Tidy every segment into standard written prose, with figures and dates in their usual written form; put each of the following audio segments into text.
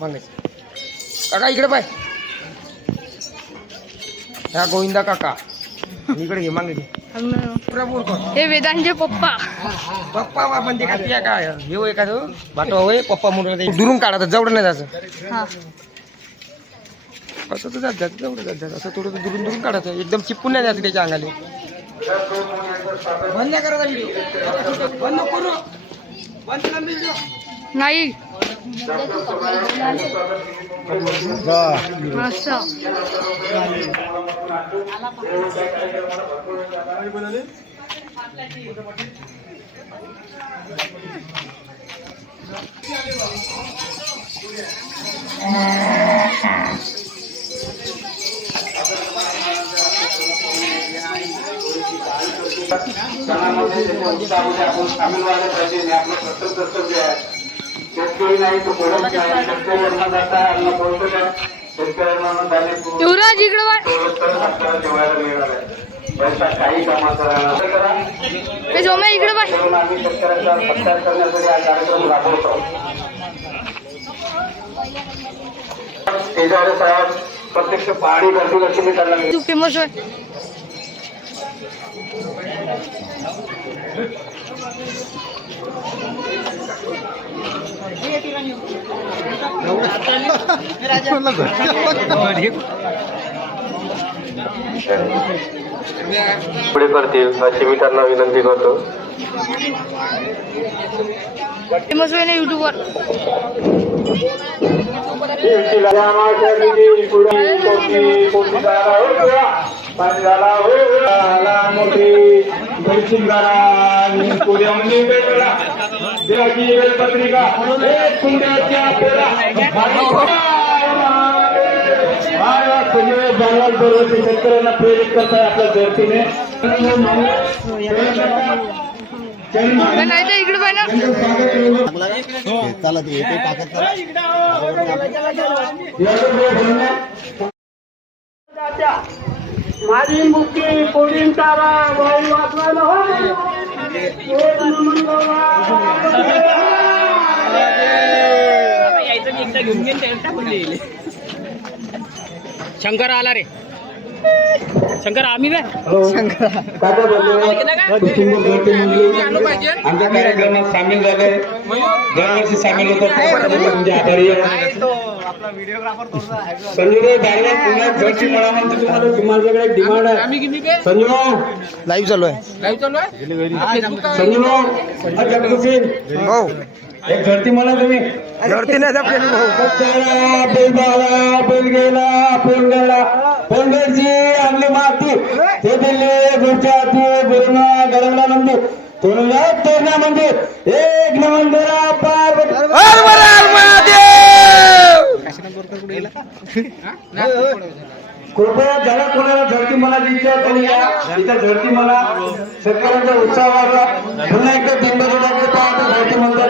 मागायचं. काका इकडे पाय, ह्या गोविंदा काका इकडे घे, मागे घे. हे वेदांचे पप्पा. पप्पा आपण ते काय काय हे एखादं बाटवा होय पप्पा म्हणून दुरून काढायचं, जवळ नाही जायचं. असं तर जात जवळ जात असं थोडं दुरून दुरून काढायचं, एकदम चिपकून नाही जायचं त्याच्या अंगाले. बंद नाही करायचा व्हिडिओ, बंद करू, बंद व्हिडिओ नाही. युवराज इकडे जोम्या इकडे बाय. प्रत्यक्ष पहाडी करतो लक्ष्मी त्यांना तू फेमस होय. पुढे करतील अशी मी त्यांना विनंती करतो. फेमस होय ना युट्यूबवर. शेतकऱ्यांना प्रेरित करताय आपल्या धर्तीने. नाही तर इकडे पाहिजे. माझी मुक्ती पोळीन तारा वायू वाचवायला शंकर आला रे, शंकर आम्ही आमच्या कार्यक्रमात सामील झाले, दरवर्षी सामील होतात. म्हणजे आभारी आहे. संजय पुण्यात घरची मला म्हणते तुम्हाला माझ्याकडे डिमांड आहे. संजय लाईव्ह चालू आहे. संजय हो एक घरती म्हणा तुम्ही. घरती नाही भाऊ. बैल गेला फोन गेला पंढरची आपली माती ते दिल्ली गुडच्या हाती बोलणं गरवला नंदी तोरला तोरणा मंदिर एक नवंदरा पार्वती. कृपया ज्याला कोणाला धरती मला दिसते त्यांनी या इथं धरती मला शेतकऱ्यांचा उत्साह वाढला. पुन्हा एकदा दिंडोरीकडे पाहतो धरती म्हणतात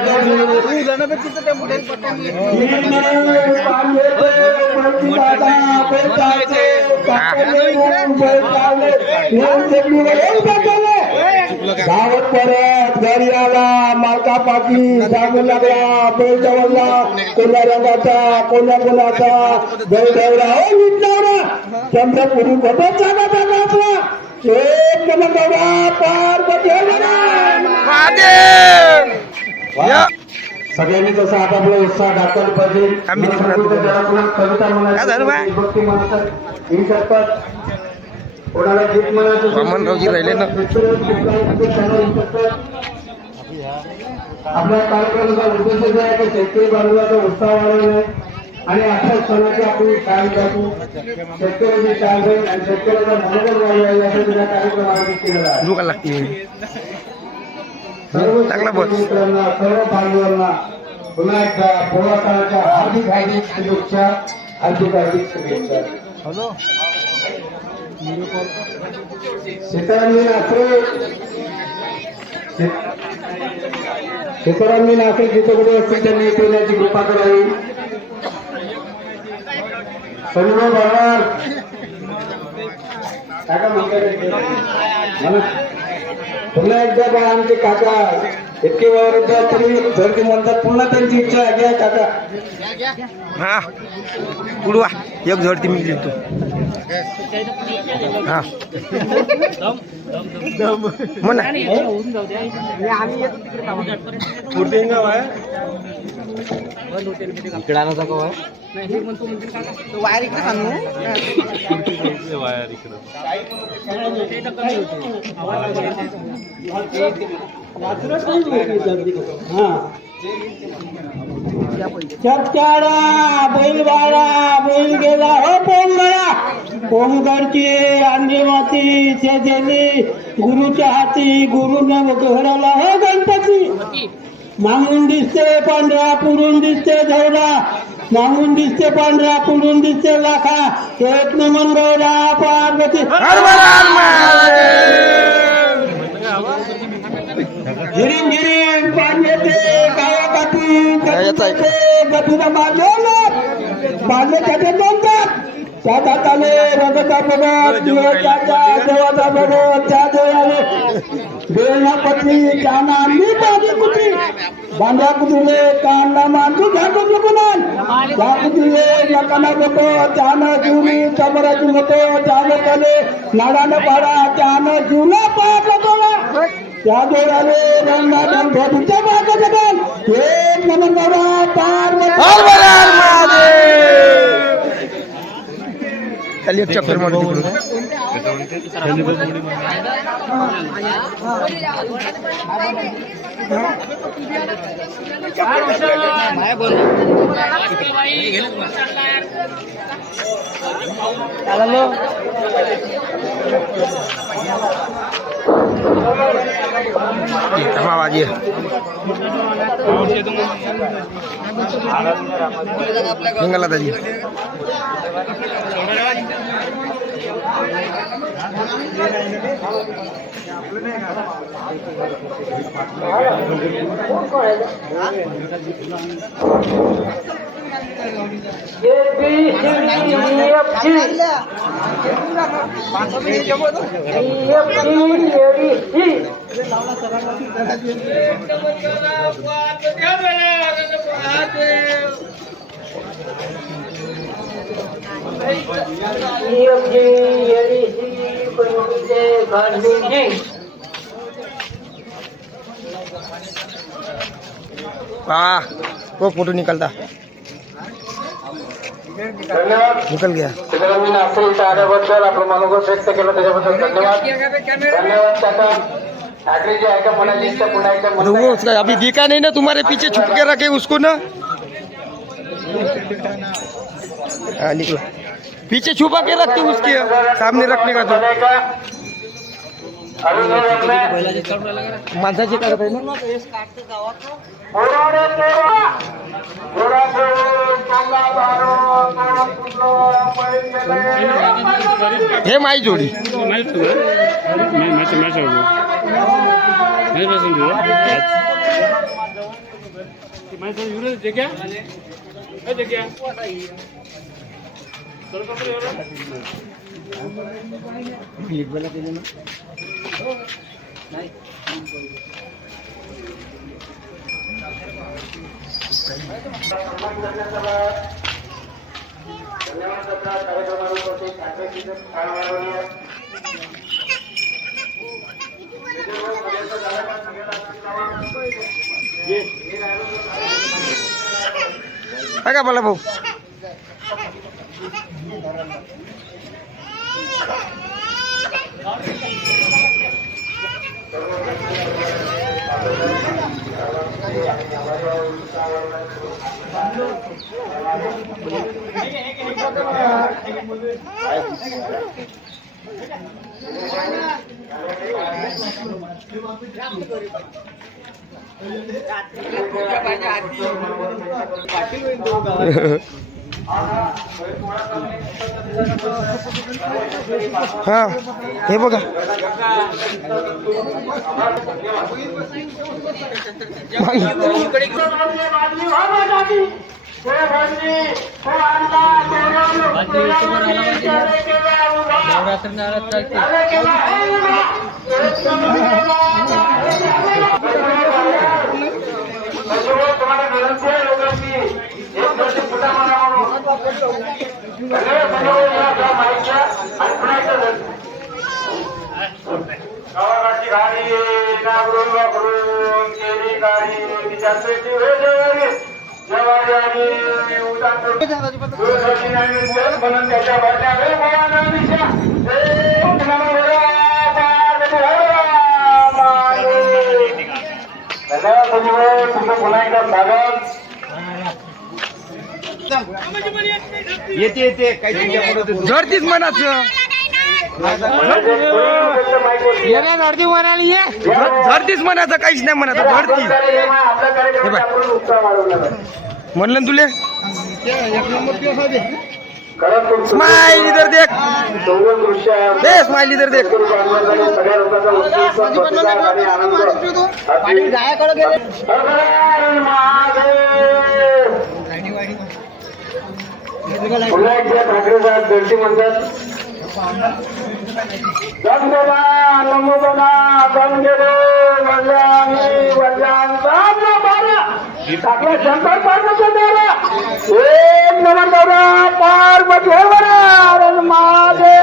गावात परत घरी आला मालका पाकी सांगू लागला बैल जवळला कोण्या रंगाचा कोण्या गुणाचा बैल ठेवला हो विचारा चंद्रपुरी बदल जागा जागा एक नंबरा पार्वती. सगळ्यांनी तसा आपापला उत्साह दाखवला पाहिजे. कविता म्हणायची भक्ती म्हणतात ही करतात कोणाला गीत म्हणायचं राहिले ना. आपल्या कार्यक्रमाचा उद्देश जो आहे की शेतकरी बांधवाचा उत्साह वाढवणे आणि अशाच सणाची आपण कायम करतो. शेतकऱ्याची काळजी आणि शेतकऱ्याचा मनोबल वाढवावे यासाठी या कार्यक्रम आयोजित केलेला आहे. सर्व मित्रांना सर्व बांधवांना पुन्हा एकदा पोळा सणाच्या हार्दिक हार्दिक शुभेच्छा. हार्दिक हार्दिक शुभेच्छा. शेतकऱ्यांनी नासेल जिथे कुठे असतील त्यांनी येण्याची कृपा करावी. सर्व बरोबर काका म्हणतात पुन्हा एकदा आमचे काका इतके वयोवृद्ध तरी झडती म्हणतात पुन्हा त्यांची इच्छा आहे. घ्या काका. हा उडवा एक झडती मिळली तू हा म्हणा इकडे आणायचा का वायर इकडे सांगू वायर इकडे चपचाडा बैलगाडा बैल गेला हो पोंगळा पोंगडची अंडी माती शेजेली गुरुच्या हाती गुरुने घडवला हो गणपती. मागून दिसते पांढरा पुरून दिसते धवला मागून दिसते पांढरा पुरून दिसते लाखा एक नमन गौरा पार्वती झिरिंग झिरिंग पाणी येते गावा काठी गतीला मारले बांधले त्याचे म्हणतात त्या दाताले रगता बघत देवाचा बघत त्या देवाले बेळना पत्नी जाना मी बाजी कुत्री बांध्या कुत्रीले कांदा मांडू घाटू चुकुनान त्या कुत्रीले नकाना बघतो त्यानं जीवनी चमराची मतो त्यानं कले नाडानं पाडा त्यानं जीवना पाडला तोला त्या देवाले रंगादन भोटीच्या बागा जगन एक नमन गौरा पार्वती खाली एक चक्कर मारून बाजी निघाला दाजी वाह वो फोटो निकलता निकल गया. असेल आल्याबद्दल आपलं मनोगत व्यक्त केलं त्याच्याबद्दल धन्यवाद. धन्यवाद काका. आखरी जे आहे का म्हणाली इच्छा पुन्हा एकदा तो वो उसका अभी दिखा नहीं ना तुम्हारे पीछे छुप के रखे उसको ना. हाँ निकला पीछे छुपा के रखते उसके सामने रखने का तो माणसाचे काढत आहे ना. हे माई जोडी का मला भाऊ हा हे बघा गावाची गाडी नागरून वापरून केली गाडी तिच्याचे म्हणून त्याच्या तुमचं पुन्हा एकदा स्वागत. येते येते काही झडतीच मनाचं झडती म्हणाली झडतीच म्हणायचं काहीच नाही म्हणायचं झडती हे बाय म्हणलं ना तुले स्माइल इधर देख दे स्माइल इधर देख पुन्हा एकदा ठाकरे साहेब जयंती म्हणतात. टाकला शंकर पार्वती एक नंबर दौरा पार्वती मागे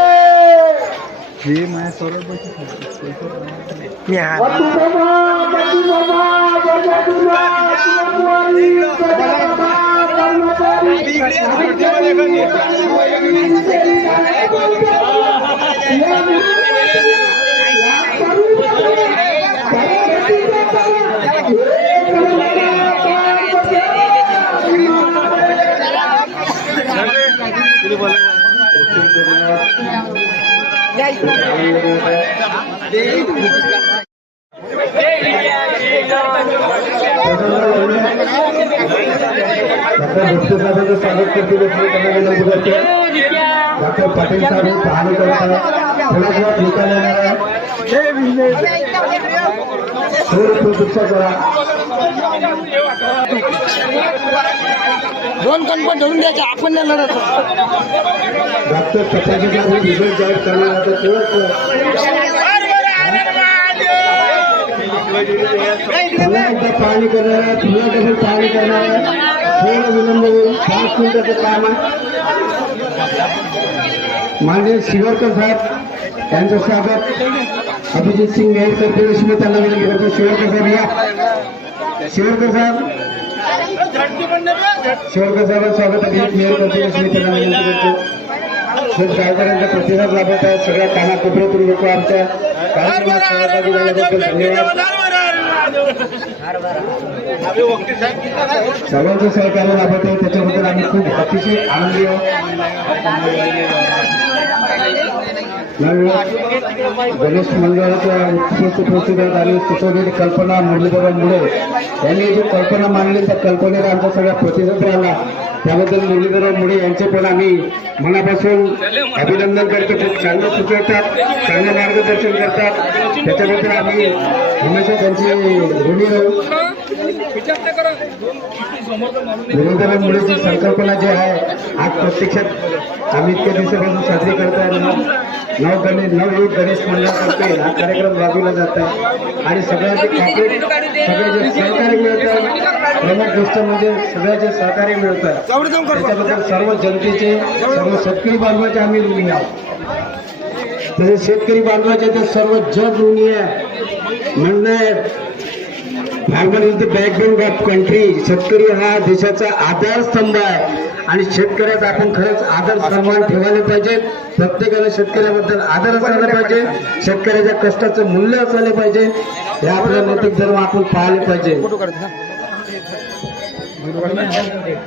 मी स्वागत करते डॉक्टर पाटील साहेब पाहणी करतात दोन कणपण धरून द्यायचे आपण नाही लढत डॉक्टर पटाजीचा रिझल्ट जाहीर करणार आता पुन्हा एकदा पाहणी करणार आहे पुन्हा कसं पाहणी करणार आहे थोडं विलंब होईल 5 मिनिटाचं काम आहे. माननीय शिवरकर साहेब यांचं स्वागत अभिजित सिंग मेहर करते रेशमी त्यांना विनंती करतो. शिवरकर साहेब या शिवरकर साहेब स्वागत अभिजित मेहर करते रेशमी त्यांना विनंती करतो. खूप गायकऱ्यांचा प्रतिसाद लाभत आहे. सगळ्या कानाकोपऱ्यातून लोक आमच्या कार्यक्रमात सहभागी झाल्याबद्दल धन्यवाद. सर्वांचं सहकार्य लाभत आहे त्याच्याबद्दल आम्ही खूप अतिशय आनंदी आहोत. गणेश मंडळाच्या उत्कृष्ट प्रेसिडेंट आणि सुशोभित कल्पना मुरलीधर मुळे यांनी जी कल्पना मांडली त्या कल्पनेला आमचा सगळा प्रतिसाद राहिला त्याबद्दल मुरलीधर मुळे यांचे पण आम्ही मनापासून अभिनंदन करतो. खूप चांगलं सुचवतात चांगलं मार्गदर्शन करतात त्याच्याबद्दल आम्ही हमेशा त्यांची ऋणी राहू. मुरलीधर मुळेची संकल्पना जी आहे आज प्रत्यक्षात आम्ही इतक्या दिवसापासून साजरी करतो. नवयुग गणेश मंडळातर्फे हा कार्यक्रम राबविला जात आहे आणि सगळ्यांचे कॉर्पोरेट सगळे जे सहकार्य मिळतात प्रमुख गोष्ट म्हणजे सगळ्याचे सहकार्य मिळतात त्याच्याबद्दल सर्व जनतेचे सर्व शेतकरी बांधवाचे आम्ही ऋणी आहोत. तसेच शेतकरी बांधवाचे तर सर्व जग ऋणी आहे. म्हणणं farmer is the backbone of country. शेतकरी हा देशाचा आधारस्तंभ आहे आणि शेतकऱ्याचा आपण खरंच आदर सन्मान ठेवायला पाहिजे. प्रत्येकाला शेतकऱ्याबद्दल आदर असायला पाहिजे. शेतकऱ्याच्या कष्टाचं मूल्य असायला पाहिजे. हे आपल्या नैतिक धर्म आपण पाळले पाहिजे.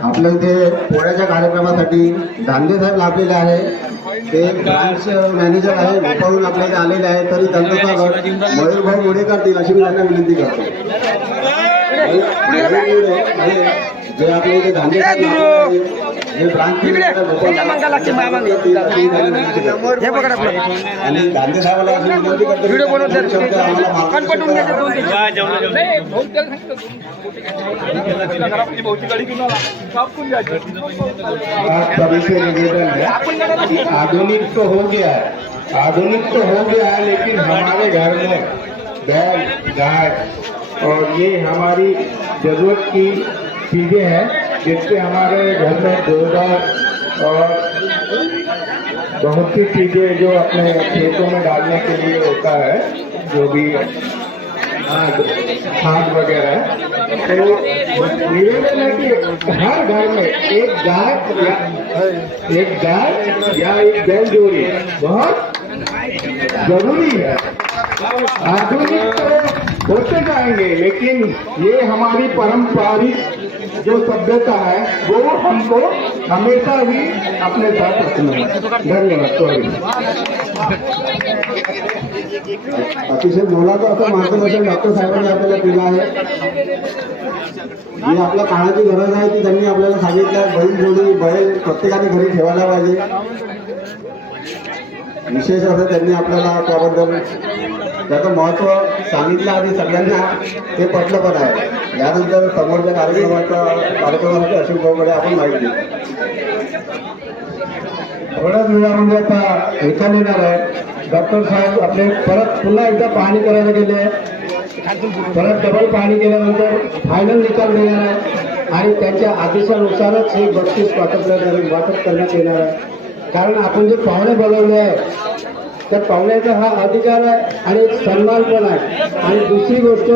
आपल्या इथे पोळ्याच्या कार्यक्रमासाठी दांडे साहेब लाभलेले आहे. ते ब्रांच मॅनेजर आहे गोपाळून आपल्याकडे आलेले आहे तरी त्यांचा मयूरभाऊ मुळे करतील अशी मी त्यांना विनंती करतो. जे आपले इथे दांडे हे ब्रांच आणि दांडे साहेबाला अशी विनंती आधुनिक तो हो गया है आधुनिक तो हो गया है लेकिन हमारे घर में बैल गाय और ये हमारी जरूरत की चीजें हैं जिससे हमारे घर में 2000 और बहुत सी चीजें जो अपने खेतों में डालने के लिए होता है, जो भी खाद वगैरह, तो निवेदन है कि हर घर में एक गाय या एक बैल जोड़ी बहुत जरूरी है। आधुनिक तो होते जाएंगे, लेकिन ये हमारी पारंपरिक जो सभ्यता है वो हमको हमेशा ही अपने साथ रखना है। धन्यवाद। अतिशय मोलाचं असं मार्गदर्शन डॉक्टर साहेबांनी आपल्याला दिलं आहे। ही आपल्या काळाची गरज आहे की त्यांनी आपल्याला सांगितलं बैल जोडी बैल प्रत्येकाने घरी ठेवायला पाहिजे। विशेष असं त्यांनी आपल्याला त्याबद्दल त्याचं महत्त्व सांगितलं आणि सगळ्यांना ते पटलं पण आहे। यानंतर समोरच्या कार्यक्रमासाठी अशोक भाऊकडे आपण माहिती देऊ। थोड्याच वेळामध्ये आता निकाल येणार आहे। डॉक्टर साहेब आपले परत पुन्हा एकदा पाहणी करायला गेले, परत डबल पाहणी केल्यानंतर फायनल निकाल देणार आहे आणि त्यांच्या आदेशानुसारच हे बक्षीस वाटप करण्यात येणार आहे। कारण आपण जे पाहुणे बोलवले आहे त्या पाहुण्याचा हा अधिकार आहे आणि एक सन्मान पण आहे। आणि दुसरी गोष्ट,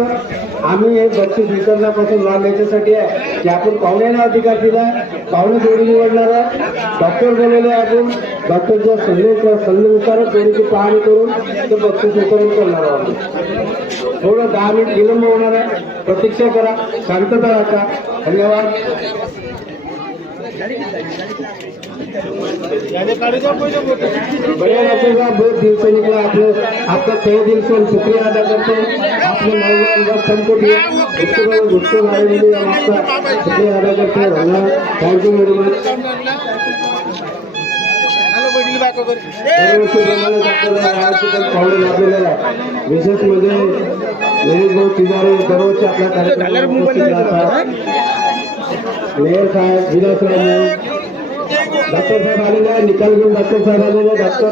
आम्ही हे बक्षीस वितरणापासून लाभ याच्यासाठी आहे की आपण पाहुण्यांना अधिकार दिला, पाहुणे जोडी निवडणार आहे, डॉक्टर बोलवले आपण, डॉक्टरच्या सल्लेनुसारच जोडीची पाहणी करून ते बक्षीस वितरण करणार आहोत। थोडं 10 मिनिट विलंब होणार आहे, प्रतीक्षा करा, शांतता राखा। धन्यवाद। बढ़िया लगेगा, बहुत दिल से निकला आपने, आपका तहे दिल से शुक्रिया अदा करते हैं। आपने नौजवान वर्ग हमको दिया, उसके बाद उसको हमारे लिए हम आपका शुक्रिया अदा करते हैं। धन्यवाद। Thank you very much. पाहुणे लाभलेले आहे, विशेष म्हणजे विनीत भाऊ तिजारे दररोजच्या आपल्या कार्यक्रमाला उपस्थित राहतात। मेयर साहेब, विलासराव डॉक्टर साहेब आलेले आहे, निकाल घेऊन डॉक्टर साहेब आलेले, डॉक्टर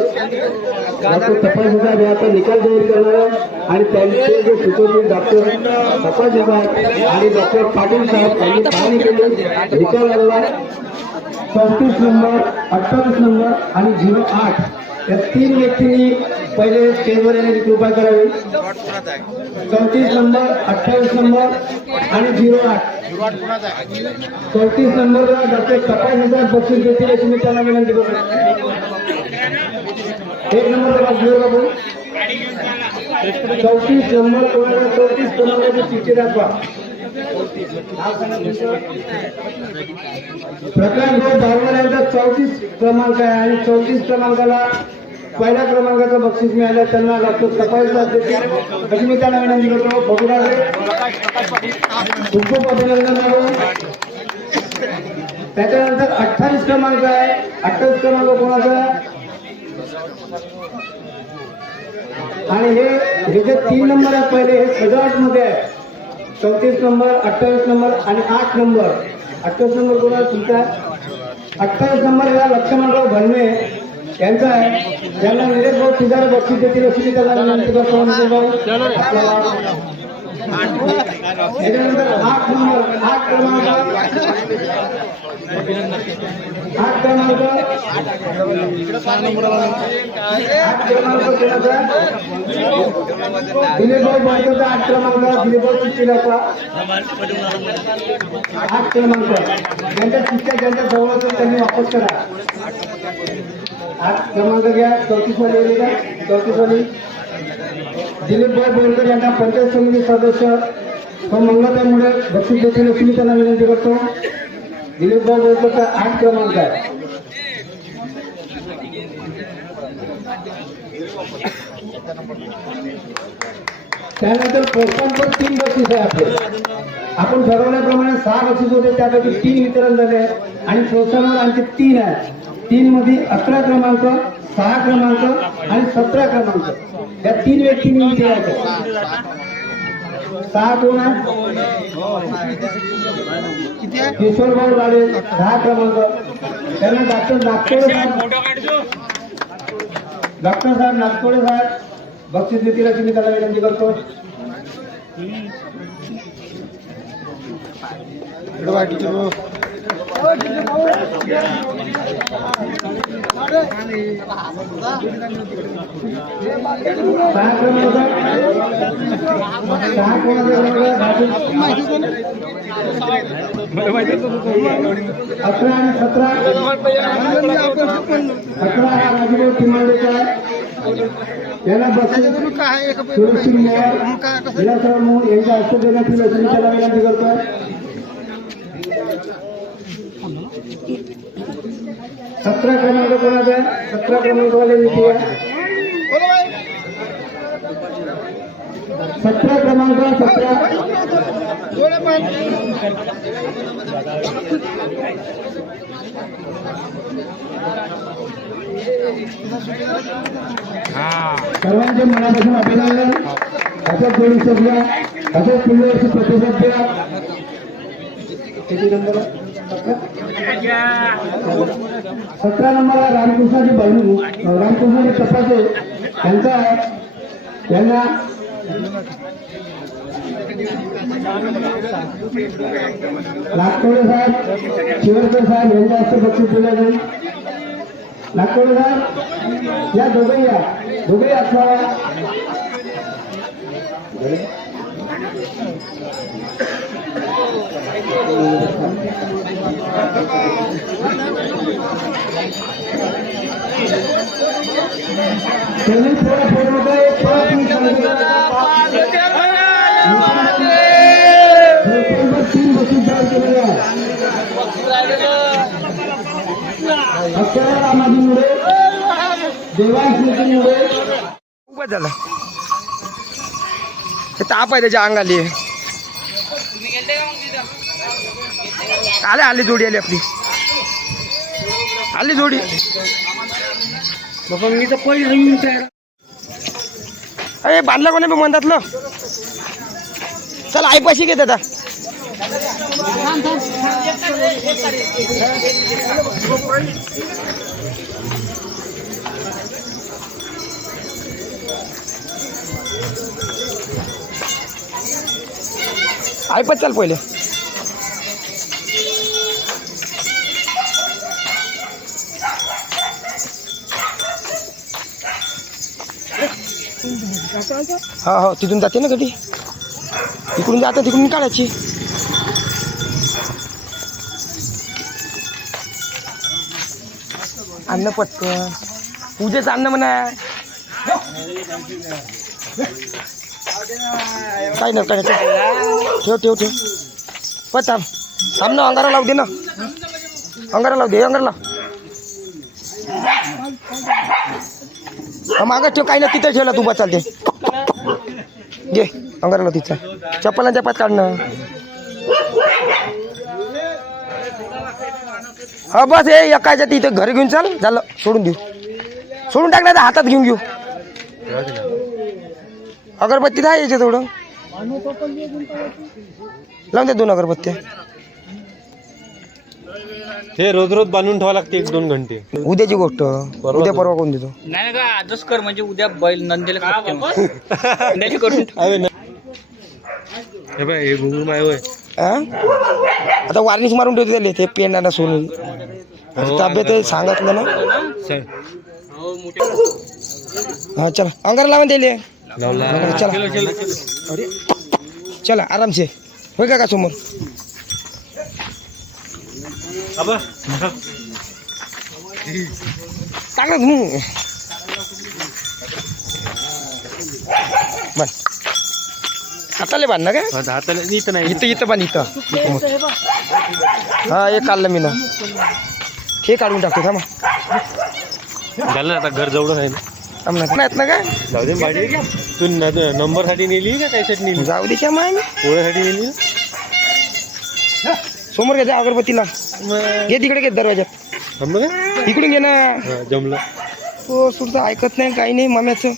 तपास साहेब आता निकाल जाहीर करणार आहे आणि त्यांचे जे सुचवतील डॉक्टर तपास साहेब आणि डॉक्टर पाटील साहेब यांनी पाहणी केली, निकाल आलेला 34 नंबर, 28 नंबर आणि 08 या 3 व्यक्तींनी पहिले स्टेजवर येण्याची कृपा करावी। 34 नंबर, 28 नंबर आणि 08। 34 नंबरला डॉक्टर तपास साहेब बक्षीस देतील अशी मी त्यांना विनंती करतो। 1 नंबर बाबू 34 नंबर कोणाला 34 क्रमांकाची चिठ्ठी दाखवा। प्रकाश भाऊ धारवाड यांचा 34 क्रमांक आहे आणि 34 क्रमांकाला पहिल्या क्रमांकाचं बक्षीस मिळालं, त्यांना डॉक्टर तपासला अशी मी त्यांना विनंती करतो। बघून खूप खूप अभिनंदन मानू। त्याच्यानंतर 28 क्रमांक आहे, 28 क्रमांक कोणाचा आहे आणि हे जे 3 नंबर आहे पहिले हे सजावट मध्ये आहे। 34 नंबर, 28 नंबर आणि 8 नंबर। 28 नंबर कोणाला तुमचा? 28 नंबर या लक्ष्मणराव भरणे यांचा आहे, त्यांना निलेश भाऊ तिजारे बक्षीस देतील अशी मी त्याला विनंती करतो। त्याच्यानंतर 8 नंबर, 8 क्रमांक, 8 क्रमांक, 8 क्रमांक कोणाचा? दिलीप भाऊ बळकरचा 8 क्रमांक, दिलीप भाऊ चिठ्ठीला 8 क्रमांक त्यांच्या चिठ्ठ्या ज्यांच्या जवळ असेल त्यांनी वापस करा। 8 क्रमांक घ्या, 34 वाली येईल का? 34 वाली दिलीप भाऊ बोरकर यांना पंचायत समिती सदस्य मंगळाताईमुळे बक्षीस देतील अशी मी त्यांना विनंती करतो। दिलीप भाऊ बोरकरचा 8 क्रमांक आहे। त्यानंतर प्रोत्साहनपर 3 बक्षीस आहे आपले। आपण ठरवल्याप्रमाणे 6 बक्षीस होते, त्यापैकी 3 वितरण झाले आणि प्रोत्साहनवर आणखी 3 आहे। 3 मध्ये 11 क्रमांक, 6 क्रमांक आणि 17 क्रमांक या 3 व्यक्तींनी ठेवायचं। 6 कोण आहे? किशोर भाऊ लाडे 10 क्रमांक, त्यांना डॉक्टर नागतोडे साहेब बक्षीस देतील अशी मी त्याला विनंती करतो। अकरा आणि 17 हा राजभाऊ तिमाडेचा याला सुरक्षित विलासराव मोहन यांच्या हस्ते देण्यात येईल अशी त्याला विनंती करतोय. 17 क्रमांक कोणाचा आहे? 17 क्रमांकवाले विषय 17 क्रमांक 17 सर्वांचे मनापासून अभिनंदन. अशाच जोडी सभ्या अशाच पुढे प्रतिसाद द्या. किती नंबर 17 नंबरला रामकृष्णाची बहिणी रामकृष्णाची तपासे यांचा आहे. यांना नागतोडे साहेब शिवरकर साहेब यांच्या हस्ते बक्षीस दिलं जाईल. नागतोडे साहेब या दोघेही अथवा त्यांनी थोडा फोन होता तीन बक्षीस जाहीर केलेले आहे. अक्षरा रामाजी मुळे देवांश मुळे उभा झाला ते ताप आहे त्याच्या अंगाली. आले जोडी आली आपली आली जोडी. मी तर पहिली अरे बांधला कोणी मंदातलं. चल आई पाशी घेत आता. आई पण चल पहिले. हा हो तिथून जाते ना गाडी. इकडून जाते तिकडून काढायची. अन्न पटकन पूजेचं अन्न म्हणा. काय नाही काय ठेव ठेव ठेव पण थांब थांब ना. अंगारा लावू दे ना. अंगारा लावू दे. अंगारा लाव. मागं ठेव. काही ना तिथं ठेवला तू बा चालते. घे अंगारा लाव तिचा. चप्पलांच्या पात काढणं. हा बस हे एकाच्या तिथं घर घेऊन चाल. झालं सोडून देऊ. सोडून टाक नाही तर हातात घेऊन घेऊ. अगरबत्ती आहे याच्या थोडं लावून दे. 2 अगरबत्त्या. हे रोज रोज बांधून ठेवा लागते 1-2 घंटे. उद्याची गोष्ट. उद्या परवा कोण देतो. नाही का आजच कर म्हणजे उद्या बैल नंदेला करून हे घुंगरू माय होय. आता वार्निश मारून ठेवते त्याला. ते पेनानं सोडून तब्येत सांगितलं ना. हा चला अंगारा लावून दिले. चला चला आरामसे होय का समोर. टाकलं मग बस. हाताले बांध ना काय. हाताला इथं नाही. इथं बांध. इथं हा एक काढलं मी ना. हे काढून टाकतो थांबा. झालं आता घर जवळ आहे ना. नाहीत ना काय. जाऊ दे भाडी. तू नंबर साठी नेली का त्यासाठी नेली. जाऊ दे माय पोळ्यासाठी नेली. समोर घ्यायचा अगरबत्तीला. घे तिकडे घे दरवाज्यात. इकडून घे ना. जमलं. तो सुद्धा ऐकत नाही काही नाही माम्याचं.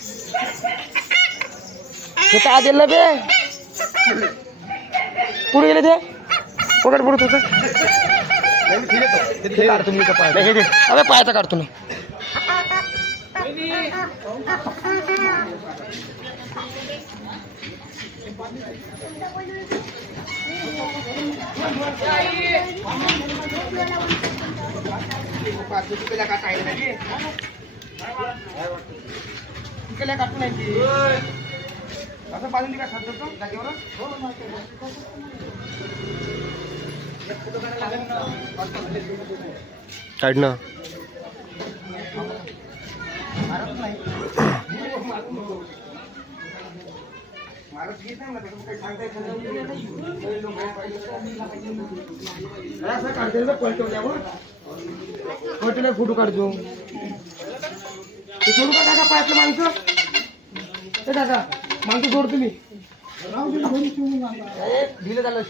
ते का दिलं बे. पुढे गेले ते पकड पडत होतं. काढतो मी पाय. अरे पायाचा काढतो ना. काढ ना. फोटो काढतो सोडू का काका पायातलं माणसं ते काका माणसं सोड तुम्ही दिलं झालं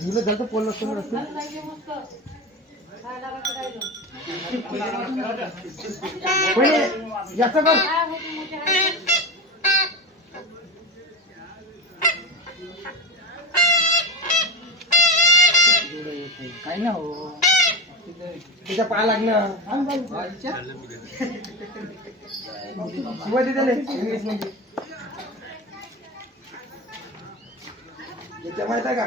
दिलं झालं पोल नसतं जास्त कर काय ना हो तिच्या पाया लागणं शिवाय दिले इंग्लिश मध्ये याच्या माहित आहे का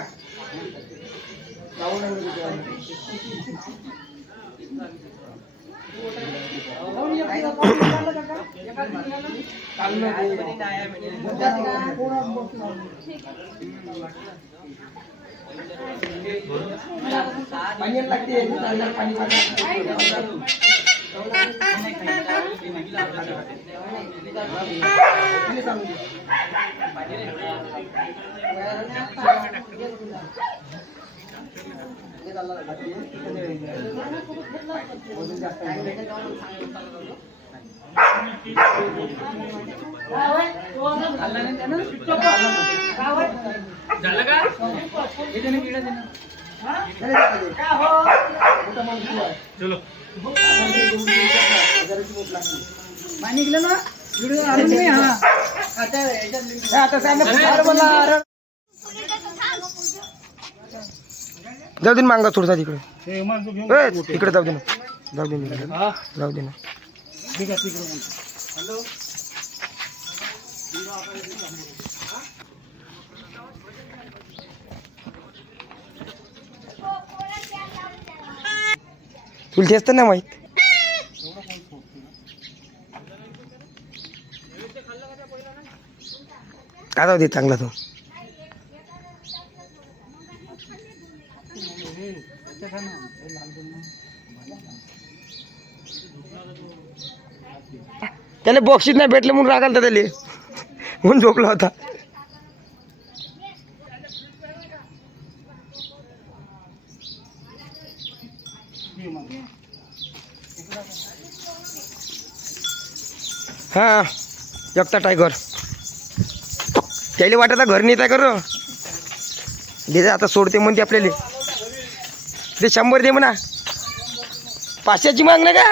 पाणी लागते पाणी झालं का चलो पाणी गेलं ना व्हिडिओ आणून मी हा आता जाऊ दे मांगा थोडसा तिकडे इकडे जाऊ दे ना जाऊ दे जाऊ दे ना ठीक आहे तिकडे तुला तेच तर नाही माहित का जाऊ दे चांगला तो त्याला बक्षीस नाही भेटलं म्हणून रागाल त्याला म्हणून झोपला होता हा एकटा टायगर त्याला वाटत घर नेत आहे कर दे आता सोडते म्हणते आपल्याला ते 100 दे म्हणा 500ची माग ना का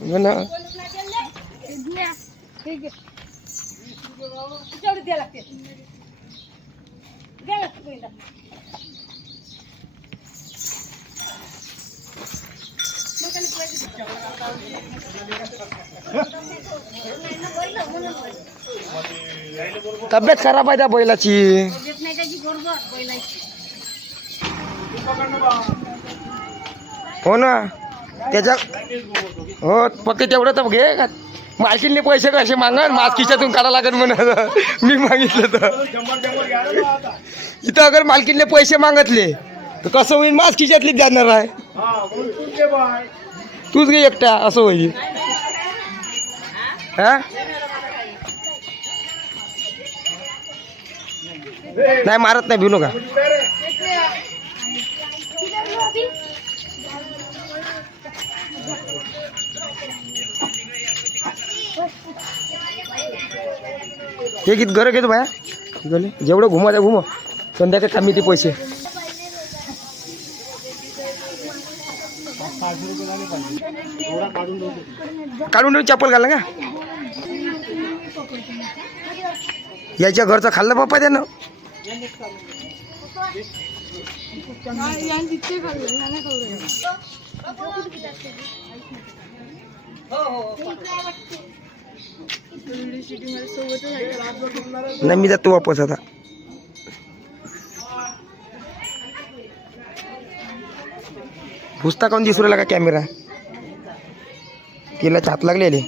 म्हणा तब्येत खराब आहे त्या बैलाची हो ना त्याच्या हो फक्त तेवढं तर घे मालकीने पैसे कसे मागन माझ खिशातून काढा लागत म्हणत मी मागितलं तर इथं अगर मालकीने पैसे मागतले तर कसं होईल माझ खिशातली देणार आहे तूच घे एकटा असं होईल हा नाही मारत नाही भिऊ नका हे गीत घर घेतो बाया जेवढं घुमा त्या घुमा संध्याकाळी कमी ते पैसे काढून ठेवून चप्पल घालला का याच्या घरचं खाल्लं बाप्पा त्यानं व्हिडिओ शूटिंग मध्ये सोबतच आहे. नाही मी जातो वापस आता. पुस्तक काऊन दिसू राहिला का कॅमेरा तिला छात लागलेली.